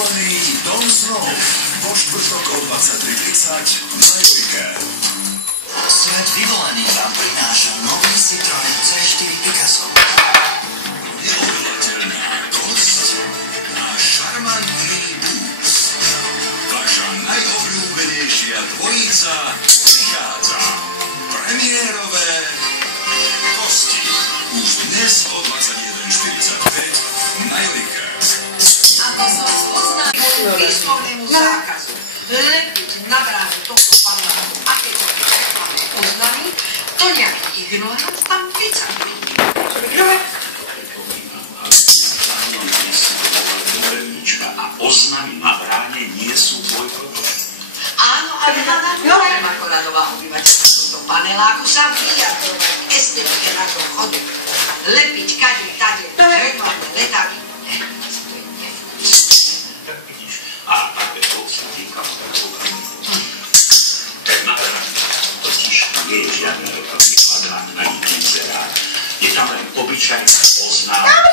Vyvolený dom snov. Vo štvrtok o 23:30 na Jojke. Svet vyvolený vám prináša nový Citroën C4 Picasso. Neodolateľná kosť a šarmantný boost. Vaša najobľúbenejšia dvojica prichádza. Premiérové kosti. Už dnes o 21:45 na Jojke. Aby som spoznal výslovnému zákazu lepiť na bránu tohto parlamentu akékoľvek reklamné oznamy, to nejaký ignorant tam vycapí. A oznamy na bráne nie sú tvoj problém. Áno, ale môžem ako radová obyvateľka v tomto paneláku sa vyjadrovať estetike na tom chodu. Lepiť kade, tade, reklamné letáky. A takéto sa týka tak na bráne totiž nie je žiadne reklamný kvadrát, ani inzerát. Je tam len obyčajná oznámka.